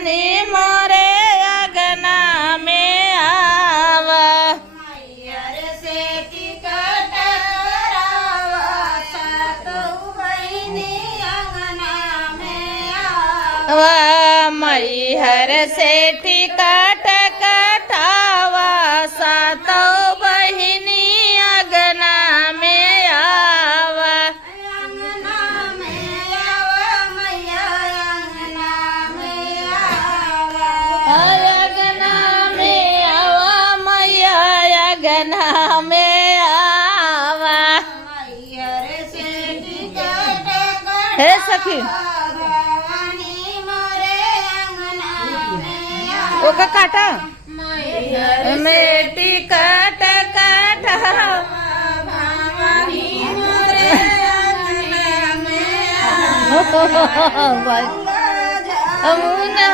नी मोरे अगना में आवा। मैयर से टिकट करावा सातों बहिनी अंगना में आवा। मैहर से टिकट कटावा सातों बहिनी अगना में आवा। अंगना में आवा मैया अंगना में आवा। अगना में आवा मैया अगना में आवा। मैयर से टिकट हे सखी भवानी मोरे अंगना में आवा। ओका काटा मैयर में टिकट काटा भवानी मोरे अंगना में आवा। अमुना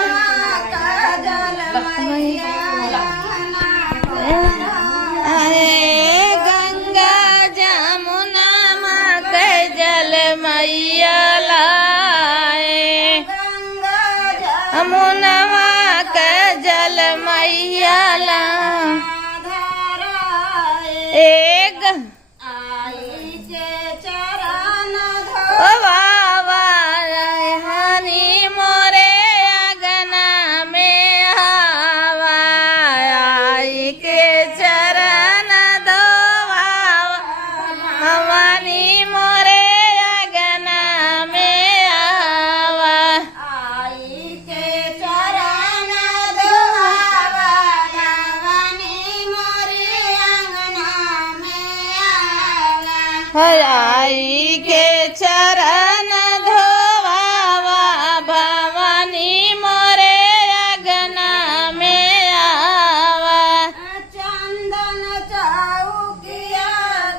काजल मैया अरे गंगा जमुना मक जल मैया लाए। अमुनवा के जल मैया ला एक ओ बाबा हानी मोरे अगना में आवा। आई के चरण धोवावा भवानी मोरे अगना में आवा। आई के चरण धोवावा भवानी मोरे अगना में आवा। चंदन चौकिया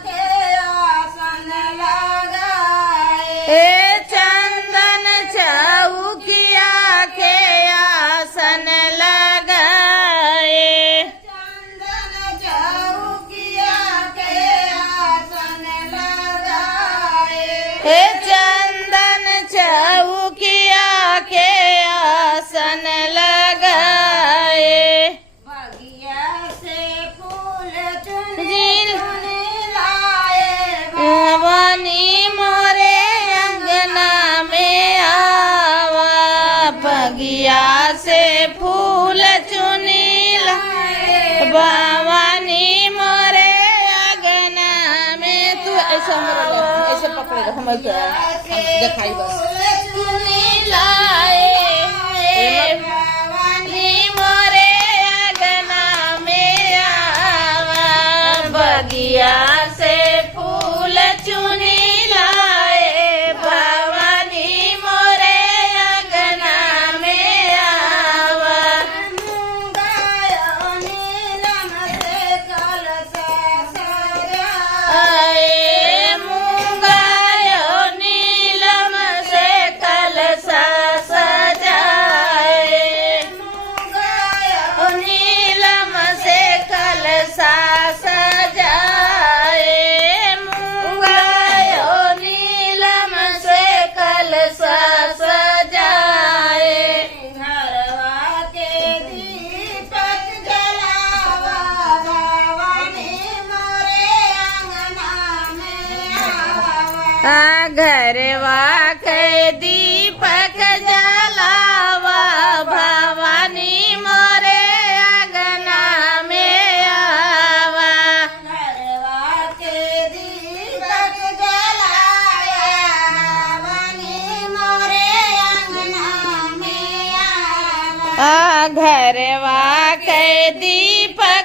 के आसन लगाए। ए चंदन चौकिया के आसन लगाए। चंदन चौकिया के आसन लगाए। हे चंदन चौकिया के आसन लगाए। बगिया से फूल चुन जी लाए। भवानी मोरे अंगना में आवा। बगिया से फूल चुनी लाए भवानी मोरे अगना में। तू ऐसा ऐसे पकड़ेगा हम दिखाई बस चुनी लाए भवानी मोरे अगना में आवा। बगिया से फूल चुनी लाए भवानी मोरे अगना में आवा। मूंगायो नीलम से कलश सजाए। आए मूंगायो नीलम से कलसा सजाए। मूंगायो नीलम से कलसा सजाए। मूंगायो नीलम से कलसा सजाए। घरवा के दीपक जलावा भवानी मोरे अंगना में आवा। घरवा के दीपक जलावा भवानी मोरे अगना में आवा। घरवा के दीपक जलाया भवानी मोरे अंगना में आवा। घरवा के दीपक